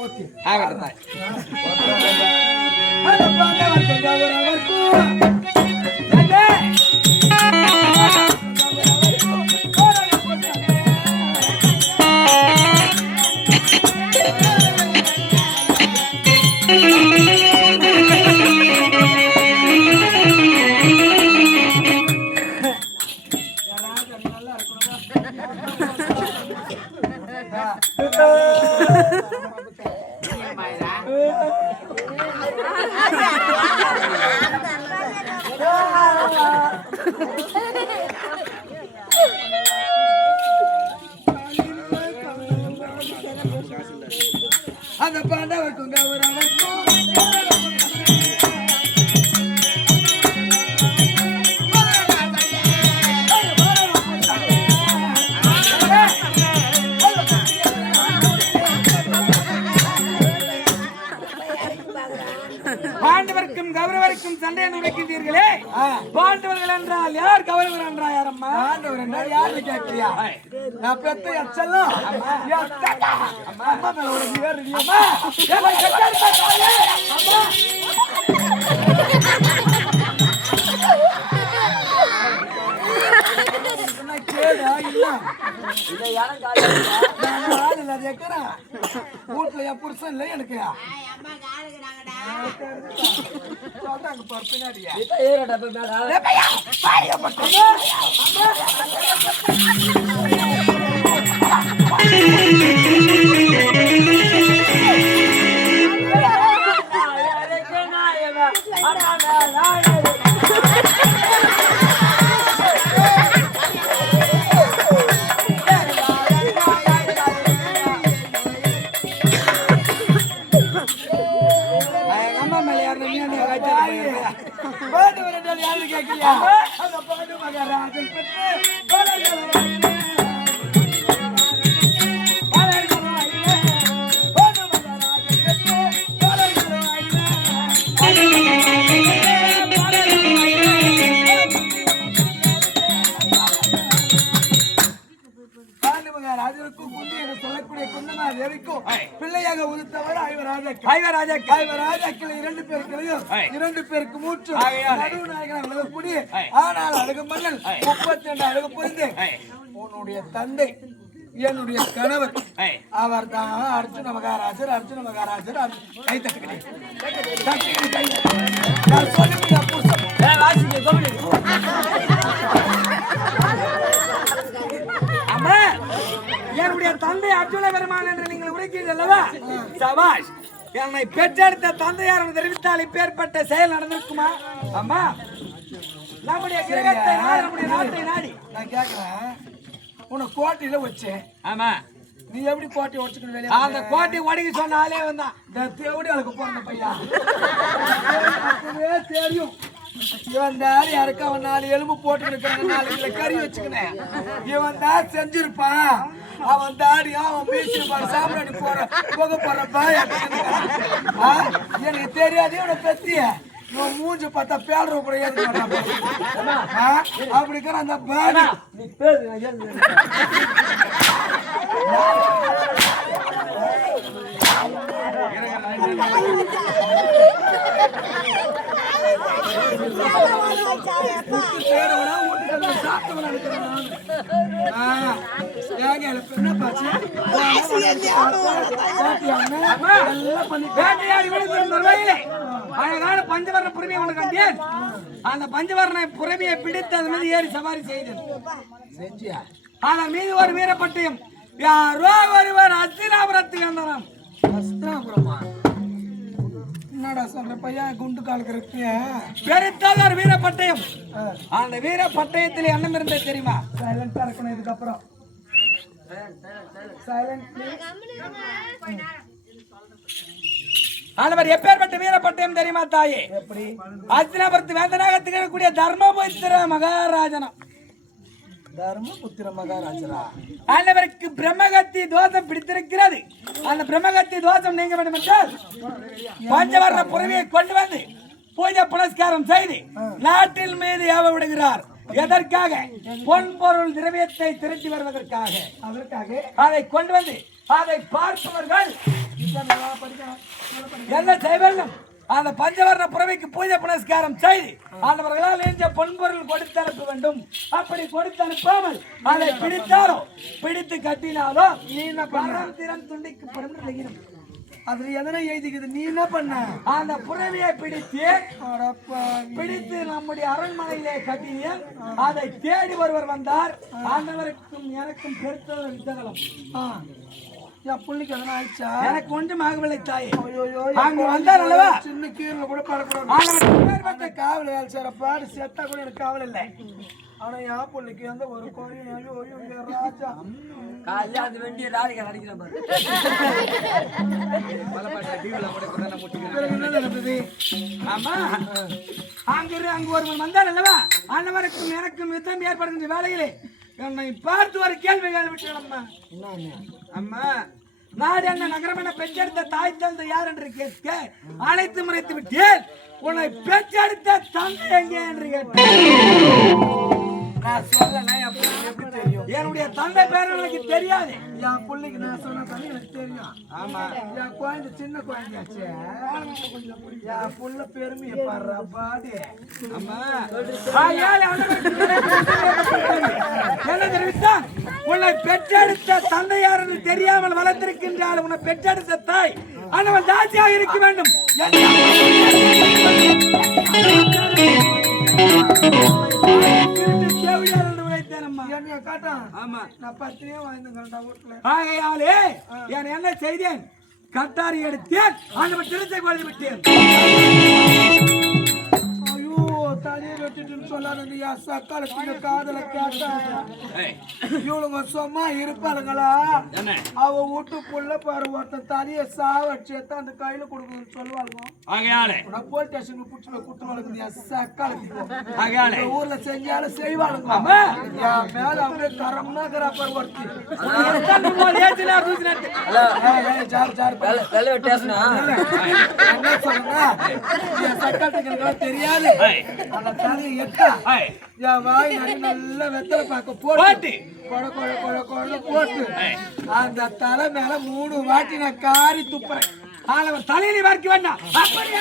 Okay ஆகட்டும் தாய். அந்த பாண்டவர்க்கும் கௌரவர்க்கும் பாண்டவர்க்கும் கௌரவருக்கும் சண்டை உரைக்கின்றீர்களே, பாண்டவர்கள் என்றால் யார், கௌரவர் என்றால் யாரம்மா? பாண்டவர் என்றால் யாரு கேட்கிறியா? நான் பெத்த எச்சல்லாம் அம்மா மேல ஒரு பேர் அம்மா, ஏம்மா கட்டாரிப்பா தாயே? அம்மா வீட்டுல என் புருஷன் இல்லை எனக்கு யாரு கேட்கலையா? அந்த பாண்டு மகாராஜன் பெற்று பிள்ளையாக உதித்தவர் இரண்டு பேருக்கு மூச்சு நடுநாயகனாக ஆனால் அழகு மன்னன் 32 அழகு புரிந்து உன்னுடைய தந்தை என்னுடைய கணவர் அவர் தான் அர்ஜுன மகாராஜர் கை தட்டுகிறேன் என்னுடைய தந்தை அர்ஜுன பெருமான் என்று நீங்கள் உரைக்கிறீர்கள் அல்லவா? சபாஷ். என்னை பெற்றெடுத்த தந்தையார் என்று தெரிவித்தால் இப்பேற்பட்ட செயல் நடந்திருக்குமா? அம்மா, நம்முடைய கிரகத்தை நம்முடைய நாட்டை நாடி நான் கேட்கிறேன், உன்னை கோட்டையில வச்சேன். ஆமா, நீ எப்படி கோட்டை உடச்சுக்கணும்? வெளியே அந்த கோட்டை உடைக்க சொன்னாலே வந்தான் தேவடி அவளுக்கு போன பையா தெரியும். இவன் தான் யாருக்கு அவன் 4 எலும்பு போட்டு இருக்காங்க, 4 கிலோ கறி வச்சுக்கினேன். இவன் தான் செஞ்சிருப்பான். அவன் தாடியா அவன் பேசிருப்பான். சாப்பிடாடி போற போக போற பாய் எனக்கு தெரியாது. இவனை பத்திய இவன் மூஞ்சி பார்த்தா பேடுற கூட ஏற்க அப்படிக்கிற அந்த பாடி அழகான பஞ்சவர்ண புறமையை உனக்கு கண்டேன். அந்த பஞ்சவர்ண புறமையை பிடித்து அது மீது ஏறி சவாரி செய்தேன். அதன் மீது ஒரு வீரப்பட்டயம் யாரோ ஒருவர் அஸ்தினாபுரத்துக்கு வந்தான். அஸ்தினாபுரமா? என்னடா சொல்ற பையன் குண்டு காலுக்கு பெருத்தால் ஒரு வீரப்பட்டயம். அந்த வீரப்பட்டயத்தில் எண்ணம் இருந்தது தெரியுமா? சைலண்டா இருக்கணும். இதுக்கப்புறம் ஆனவர் எப்பேற்பட்ட வீரப்பட்டயம் தெரியுமா தாயே? எப்படி? அஸ்தினாபுரத்து வேந்தனாக திகழக்கூடிய தர்மபுத்திர மகாராஜனா. தர்மபுத்திர மகாராஜரா? ஆண்டவருக்கு பிரம்மகத்தி தோஷம் பிடித்திருக்கிறது. அந்த பிரம்மகத்தி தோஷம் நீங்க வேண்டும் என்றால் பஞ்சவர்ண புறவியை கொண்டு வந்து பூஜை புனஸ்காரம் செய்து நாட்டில் மீது ஏவ விடுகிறார். எதற்காக? பொன் பொருள் திரவியத்தை திரட்டி வருவதற்காக. அதற்காக அதை கொண்டு வந்து அதை பார்ப்பவர்கள் என்ன செய்ய வேண்டும்? அந்த பஞ்சவர்ண புறவைக்கு பூஜை புனஸ்காரம் செய்து ஆண்டவர்களால் எந்த பொன்பொருள் கொடுத்து அனுப்ப வேண்டும். அப்படி கொடுத்து அனுப்பாமல் அதை பிடித்தாலோ பிடித்து கட்டினாலோ நீ பணம் திறம் துண்டிக்கப்படும் நிலையிடும். அதுல எதனா எழுதிக்குது, நீ என்ன பண்ண? அந்த புறவியை பிடித்து நம்முடைய அரண்மனையிலே கட்டினேன். அதை தேடி ஒருவர் வந்தார். ஆண்டவருக்கும் எனக்கும் பெருத்த வித்தகலம். என் புள்ளிக்கு எதனா ஆயிடுச்சா? எனக்கு ஒன்றும் ஆகவில்லை தாயே. அங்க வந்தார் அல்லவா, சின்ன கீழே கூட படக்கூடாது. காவல் வேலை சார் பாடு செத்தா கூட எனக்கு காவல் இல்லை. ஆனா என் புள்ளிக்கு எந்த ஒரு கோயில் ராஜா அது வேண்டிய ராடிகள் அடிக்கிற பாரு. ஆமா, அங்க ஒருவன் வந்தார் அல்லவா, அன்னவருக்கும் எனக்கும் யுத்தம் ஏற்படுகின்ற வேலையிலே என்னை பார்த்து ஒரு கேள்வி கேள்விட்டேன். அம்மா, நாடு என்ன நகரம் என்ன, பெற்றெடுத்த தாய் தந்தை யார் என்று கேட்க அழைத்து முறைத்து விட்டேன். உன்னை பெற்றெடுத்த தந்தை எங்கே என்று கேட்டேன். நான் சொல்லனா என் புள்ளிக்கு எப்படி தெரியும்? என்னுடைய தந்தை பேர் எனக்கு தெரியாது. என் புள்ளிக்கு நான் சொன்ன தந்தை எனக்கு தெரியும். ஆமா, என் குழந்தை சின்ன குழந்தையாச்சு. என் புள்ள பெருமையை பாடுறா பாடு. அம்மா, என்ன தெரிவித்தான்? உன்னை பெற்றெடுத்த தந்தை யார் என்று தெரியாமல் வளர்த்திருக்கின்றால் உன்னை பெற்றெடுத்த தாய் அவன் தாசியாக இருக்க வேண்டும். ஆகையாலே என்ன செய்தேன்? கட்டாரி எடுத்தேன், ஆண்டவன் திருச்சை கொண்டு விட்டேன். ஐயோ, தலையை வெட்டிட்டு சொல்லாதீங்க. சக்காலத்துக்கு காதல கேட்டாங்க. இவளுங்க சும்மா இருப்பாளுங்களா? அவ வீட்டு புள்ள பாரு, ஒருத்தன் தலையை சாவடிச்சு அந்த கையில கொடுக்கணும்னு சொல்லுவாங்க. போலீஸ் ஸ்டேஷனுக்கு புடிச்சு குட்டுவாளுங்க. சக்காலத்துக்கு ஊர்ல செஞ்சாலும் செய்வாளுங்க. என் மேல அப்படியே தரம்னாக்கிறா பாரு ஒருத்தி. என்ன சொல்லுங்க, சக்காலத்துக்கு தெரியாது. அந்த தலையை எட்டா என் வாய் நல்லா வெத்தலை பார்க்க போட்டு கொழ கொழ கொழ கொழ போட்டு அந்த தலை மேல 3 வாட்டி நான் காரி துப்புறேன். தலையில வரைக்கும் வேண்டாம். அப்படியே